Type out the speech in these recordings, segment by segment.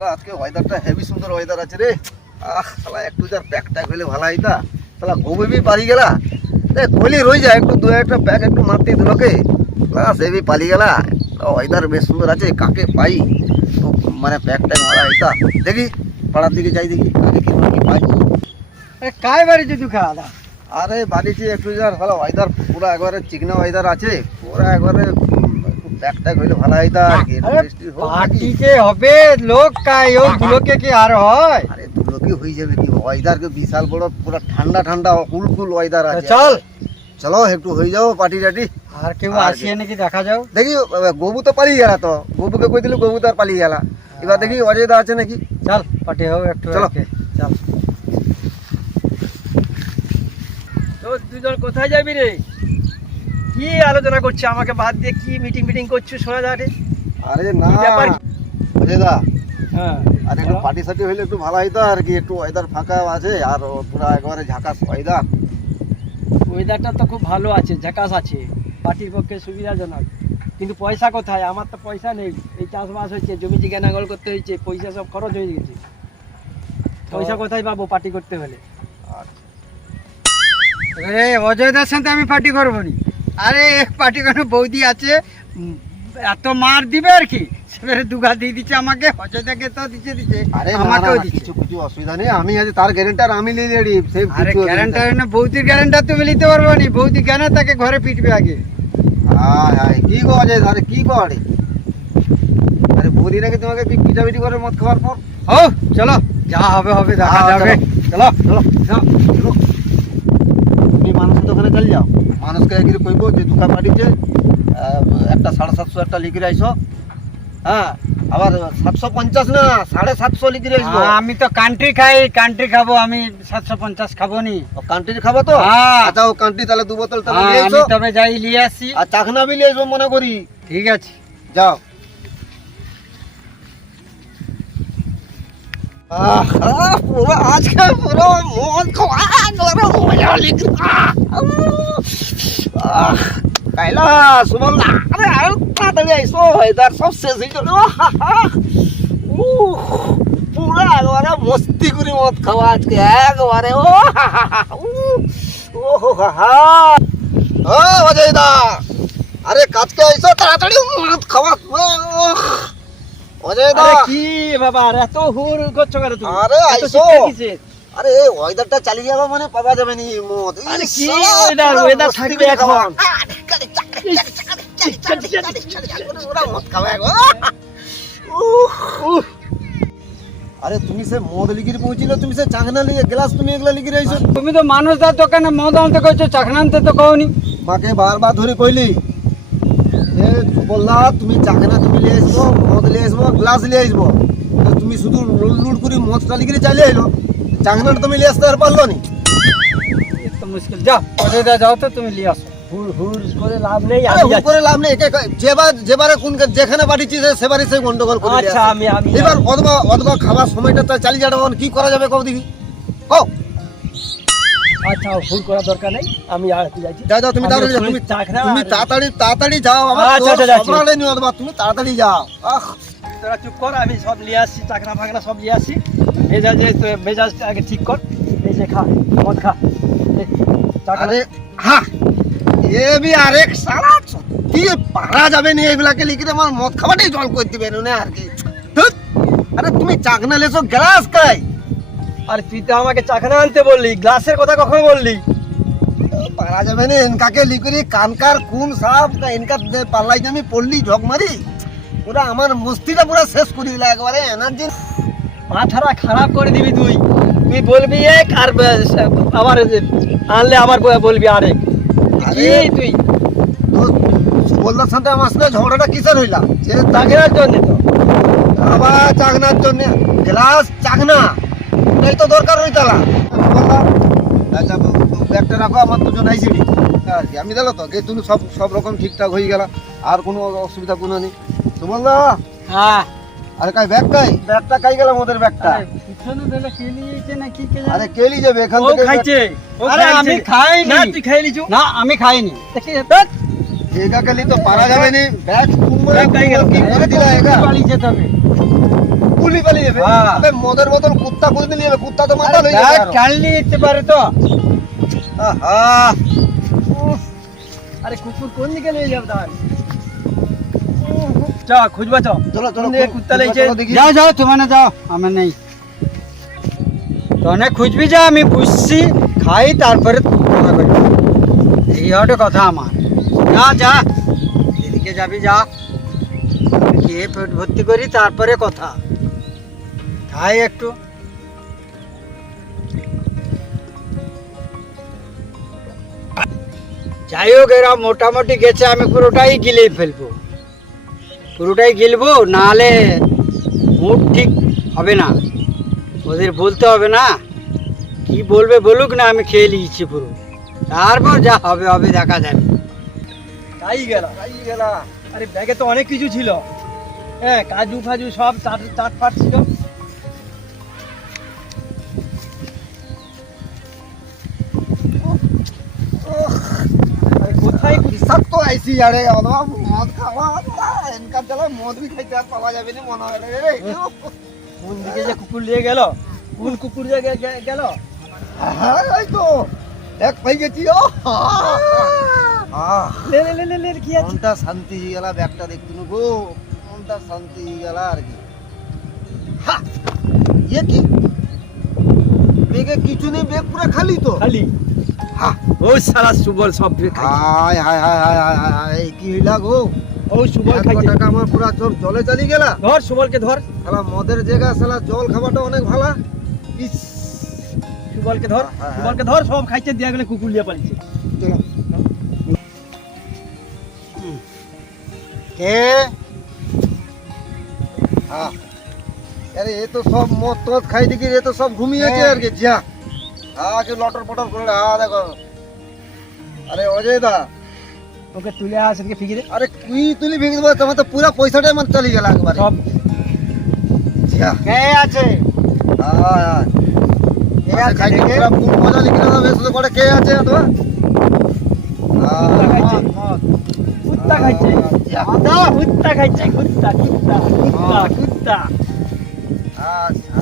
আজকে ওয়েদারটা হেভি সুন্দর ওয়েদার আছে রে। আহ তাহলে একটু যার ব্যাগ ট্যাগ হইলে ভালো হইতা শালা গোবিবি পারি গেলা? দেখ গলি রয়ে যায় একটু দু একটা ব্যাগ একটু মারতে দিলকে না সেবি পালি গেলা। ওয়েদার বেশ সুন্দর আছে কাকে পাই? তো মানে ব্যাগ ভালো মারা হইতা দেখি পাড়ার দিকে যাই দেখি আগে কি পাই। কায় বাড়িছে তুই খাওয়া আরে বাড়িছে একটু যার ভালো ওয়েদার পুরো একবারে চিকনা ওয়েদার আছে পুরো একবারে একটু হইলে ভালো হইতা আর কি বৃষ্টি হোক নাকি। পার্টিতে হবে লোক কাই ও গুলোকে কি আর হয়? আরে দুলো কি হয়ে যাবে কি ওয়েদার কে বিশাল বড় পুরো ঠান্ডা ঠান্ডা কুল কুল ওয়েদার আছে। চল। চলো একটু হয়ে যাও পার্টি টাটি। আর কেউ আসিয়ে নাকি দেখা যাও? দেখি গবু তো পালিয়ে গেলা তো গবুকে কই দিলে গবু তো আর পালিয়ে গেলা। এবার দেখি অজয় দা আছে নাকি? চল পার্টি হোক একটু চলো। চল। তো দুজন কোথায় যাবি রে? কি আলোচনা করছে আমাকে বাদ দিয়ে কি মিটিং মিটিং করছ শোনা যাবে আরে? না ব্যাপার? অজয় হ্যাঁ আর একটু পার্টি সার্টি হইলে একটু ভালো হইতো আর কি একটু ওয়েদার ফাঁকা আছে আর পুরো একবারে ঝাকাস ওয়েদার ওয়েদারটা তো খুব ভালো আছে ঝাকাস আছে পার্টির পক্ষে সুবিধাজনক। কিন্তু পয়সা কোথায়? আমার তো পয়সা নেই এই চাষবাস হচ্ছে জমি জিজ্ঞা নাঙ্গল করতে হয়েছে পয়সা সব খরচ হয়ে গেছে। পয়সা কোথায় পাবো পার্টি করতে হলে? আরে অজয়দার সাথে আমি পার্টি করব নি। আরে পার্টি কোনো বৌদি আছে? এত মার দিবে আর কি? সেবারে দুগা দিয়ে দিচ্ছে আমাকে তো দিচ্ছে দিচ্ছে। আরে আমাকেও দিচ্ছে। কিছু কিছু অসুবিধা নেই আমি আছি তার গ্যারেন্টার আমি নিয়ে রেডি সেই আরে কিছু গ্যারান্টার না বৌদির গ্যারান্টার তুমি নিতে পারব নি বৌদি কেন তাকে ঘরে পিটবে আগে? হায় হায় কি আরে কি আরে? বৌদি নাকি তোমাকে পিটাপিটি করে মদ খাওয়ার পর? ও চলো যা হবে হবে দেখা হ্যাঁ, যাবে। চলো চলো। চলো। তুমি মানুষের দোকানে চলে যাও। মানুষকে এগিয়ে কইব যে দোকান পাঠিয়েছে একটা সাড়ে সাতশো একটা লিখে রাইছো। হ্যাঁ আবার সাতশো পঞ্চাশ না সাড়ে সাতশো লিখে রাইছো। আমি তো কান্ট্রি খাই কান্ট্রি খাব আমি সাতশো পঞ্চাশ খাব নি ও কান্ট্রি খাব তো? হ্যাঁ। আচ্ছা ও কান্ট্রি তাহলে দু বোতল তাহলে হ্যাঁ, তবে যাই নিয়ে আসি। আর চাখনা বি নিয়ে এসো মনে করি। ঠিক আছে। যাও। আহ, আহ, পুরো আজকে পুরো মদ খাওয়া করে মজা লিখা কাইলা সুমন না আরে আর তাড়াতাড়ি আইসো এদার সব শেষ হয়ে গেল পুরো একবারে মস্তি করে মদ খাওয়া আজকে একবারে ও হা, হা, হা, উহ, ও হো হা হা ও অজয় দা আরে কাজকে আইসো তাড়াতাড়ি মদ খাওয়া উহ, অজয় দা। আরে কি ব্যাপার এত হুর করছ কেন তুমি? আরে? আরে ওয়েদারটা চালিয়ে যাবে মানে পাওয়া যাবে নি আরে কি থাকবে এখন। আরে সে মদ লিগির পৌঁছিল তুমি সে চাংনা লিগে গ্লাস তুমি এগুলা লিগি রইছো তুমি তো মানুষদার দোকানে মদ আনতে কইছো চাকনা আনতে তো কওনি। মাকে বারবার ধরে কইলি বললা তুমি চাংনা তুমি লিয়ে আসব মদ লিয়ে আসব গ্লাস লিয়ে আসব। তো তুমি শুধু লুট লুট করে মদটা লিগিরে চালিয়ে এলো। চাংনাটা তুমি লিয়ে আসতে আর পারল নি। মুশকিল। যাও অজয়দা যাও তো তুমি নিয়ে আসো। হুর হুর করে লাভ নেই আমি করে লাভ নেই যেবার যেবারে কোন যেখানে পাঠিয়েছি সে- সেবারে সেই গন্ডগোল করে আচ্ছা আমি আমি এবার অথবা অথবা খাবার সময়টা তো চালিয়ে যাবে কি করা যাবে কও দেখি। কও। আচ্ছা হুর করার দরকার নেই আমি যাচ্ছি। যাও যাও তুমি তাড়াতাড়ি যাও তুমি তুমি তাড়াতাড়ি তাড়াতাড়ি যাও আমার আচ্ছা, আচ্ছা। সবরালে তুমি তাড়াতাড়ি যাও। আহ। তোরা চুপ কর আমি সব নিয়ে আসছি চাকরা ফাকরা সব নিয়ে আসছি। মেজাজ মেজাজ আগে ঠিক কর। এই যে খা মদ খা। আরে হ্যাঁ এ বি আরেক সালা কি পারা যাবে না লিখে আমার মদ খাওয়াটাই জল করে দিবে না আর কি। আরে তুমি চাকনা লেছো গ্লাস খাই। আর তুই তো আমাকে চাকরা আনতে বললি গ্লাসের কথা কখন বললি? পারা যাবে না এনকাকে লিকরি কানকার কোন সাপ এনকা দে- পাল্লাই আমি পড়লি ঝক মারি পুরা আমার মস্তিটা পুরা শেষ করে দিলা একবারে এনার্জি মাথাটা খারাপ করে দিবি তুই। তুই বলবি এক আর আবার আনলে আবার বলবি আরেক। কি আরে- তুই সুবলদার সাথে আমার সাথে ঝগড়াটা কিসের হইলা? সে চাকরার জন্য তো। আবার চাকনার জন্য গ্লাস চাকনা। এটাই তো দরকার হইতালা আচ্ছা ব্যাগটা রাখো আমার দুজন আর কি আমি দিল তো গে তুমি সব সব রকম ঠিকঠাক হয়ে গেল আর কোনো অসুবিধা কোনো নেই। সুবলদা হ্যাঁ। আরে কাই ব্যাগ কাই? ব্যাগটা কাই গেল আমাদের ব্যাগটা? আরে কেলি যাবে? এখান থেকে খাইছে আরে আমি খাইনি। না তুই না আমি খাইনি। এগা গেলি তো পারা যাবে নি। ব্যাগ তুমি ব্যাগ কাই গেল? কি করে দিলা এগা যেতে হবে। ও কুলি পালিয়ে যাবে হ্যাঁ। আবে মদের বোতল কুত্তা কোনদিন নিয়ে যাবে কুত্তা তো মাথা লই দেখ, যাবে টানলি যেতে পারে তো। আহা। আরে কুকুর কোন দিকে নিয়ে যাবে তাহলে? চ খুঁজবা চ চলো চলো কোন দিকে কুত্তা লেগেছে? দেখি। যাও যাও তোমার যাও আমার নেই। তনে খুঁজবি যা আমি বুঝছি খাই তারপরে কথা কইবি। এই হটে কথা আমার। যা যা। এদিকে যাবি যা। আমি খেয়ে পেট ভর্তি করি তারপরে কথা। খাই একটু। যাই হোক, এরা মোটামুটি গেছে, আমি পুরোটাই গিলেই ফেলব। পুরোটাই গিলবো, নাহলে মুড ঠিক হবে না। ওদের বলতে হবে না। কি বলবে বলুক না, আমি খেয়ে নিয়েছি পুরো। তারপর যা হবে হবে, দেখা যাবে। তাই গেল, তাই গেলা। আরে, ব্যাগে তো অনেক কিছু ছিল। হ্যাঁ কাজু ফাজু সব চাট চাট ফাট ছিল। আরে অথবা মদ খাওয়া এনকার মদ বি খাইতে আর পাওয়া যাবে না মনে হয় রে কোন দিকে যে কুকুর নিয়ে গেল? কোন কুকুর যে গেল? হ্যাঁ এই তো এক পাই গেছি ও লে লে লে লে লে কি আছে? মনটা শান্তি হয়ে গেল ব্যাগটা দেখতে গো মনটা শান্তি হয়ে গেল আর কি। হা! ইয়ে কি? বেগে কিছু নেই বেগ পুরো খালি তো। খালি? সারা সুবল সব ফিরে খাইছে হায় হায় হায় হায় হায় হায় হায় এই কি হইলা গো? ও সুবল এত খাইছে। টাকা আমার পুরা সব জলে চালিয়ে গেলা। ধর সুবলকে ধর। শালা মদের জায়গা শালা জল খাবারটা অনেক ভালো। ইস। সুবলকে ধর হ্যাঁ, হ্যাঁ। সুবলকে ধর সব খাইছে দিয়া গেলে কুকুর লিয়ে পালিছে। চলো। কে? হ্যাঁ। আরে এ তো সব মদ খাই দেখি এ তো সব ঘুমিয়েছে আর কি যা। হ্যাঁ যে লটর পটর করে হ্যাঁ দেখো। আরে অজয় দা। ওকে তুলে আস এদিকে ফিকে দে আরে তুই তুলি ভেঙে দেবো তোমার তো পুরা পয়সাটাই আমার চলে গেল একবারে। সব। কে আছে? হ্যাঁ হ্যাঁ। কে আছে? পুরা ফুল মজা লিখে দাও বেশ করে কে আছে অথবা কুত্তা খাইছে। কুত্তা কুত্তা খাইছে কুত্তা কুত্তা কুত্তা কুত্তা। আচ্ছা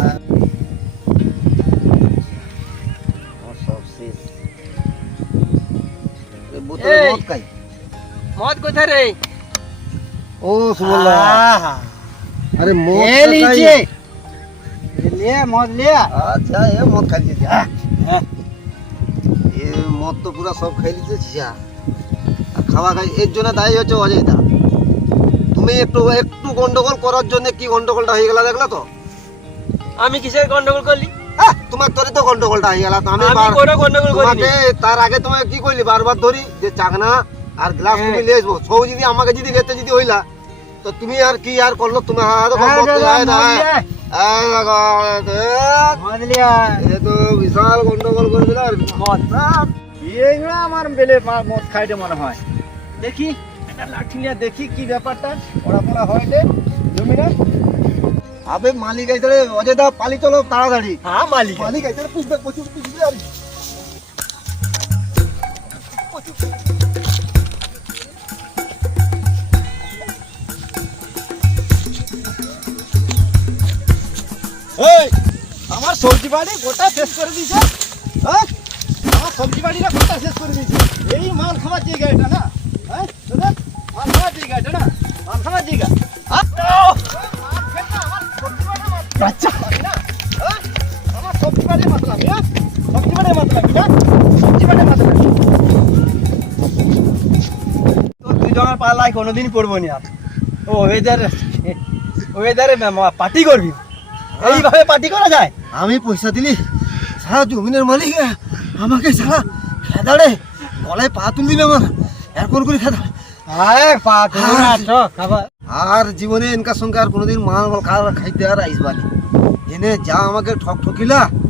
বোতলে মদ খাই। মদ কোথায় রে? ও সুবল্লা আরে মদ এ লিচে। মদ লিয়া। আচ্ছা এ মদ খাই দিয়েছে হ্যাঁ। এ মদ তো পুরা সব খাই খাওয়া খাই এর জন্য দায়ী হচ্ছে অজয় দা তুমি একটু একটু গন্ডগোল করার জন্য কি গন্ডগোলটা হয়ে গেল দেখলা তো? আমি কিসের গন্ডগোল করলি? তোমার তোরে তো গন্ডগোলটা হয়ে গেল। আমি তোমাকে তার আগে তোমাকে কি করলি বারবার ধরি যে চাকনা আর গ্লাস হ্যাঁ। তুমি নিয়ে আসব। সৌ যদি আমাকে যদি খেতে যদি হইলা তো তুমি আর কি আর করল? তুমি হ্যাঁ হ্যাঁ, হ্যাঁ। বিশাল গন্ডগোল করে দিল আর আমার বেলে মদ খাইতে মনে হয়। দেখি একটা লাঠি নিয়ে দেখি কি ব্যাপারটা। পড়াপড়া হয় রে জমিটা আবে মালিক আইতে রে অজয় দা পালি চলো তাড়াতাড়ি। হ্যাঁ মালিক। মালিক আইতে রে পুষবে প্রচুর পুষবে আর এই আমার সবজি বাড়ি গোটা শেষ করে দিয়েছে। হ্যাঁ আমার সবজি বাড়িটা গোটা শেষ করে দিয়েছে। এই মাল খাওয়ার জায়গা এটা না হ্যাঁ মাল খাওয়ার জায়গা এটা না মাল খাওয়ার জায়গা। পাল্লায় কোনোদিন পড়ব না আর। ও ওয়েদার ওয়েদারে পার্টি করবি? এইভাবে পার্টি করা যায়? আমি পয়সা দিলি সারা জমিনের মালিক আমাকে সারা খেদাড়ে গলায় পা তুললি আমার। এখন করে খেদা আরে পা তুমি না আর জীবনে এনকার সঙ্গে আর কোনোদিন মাল খাইতে আর আইসবানি এনে যা আমাকে ঠক ঠকিলা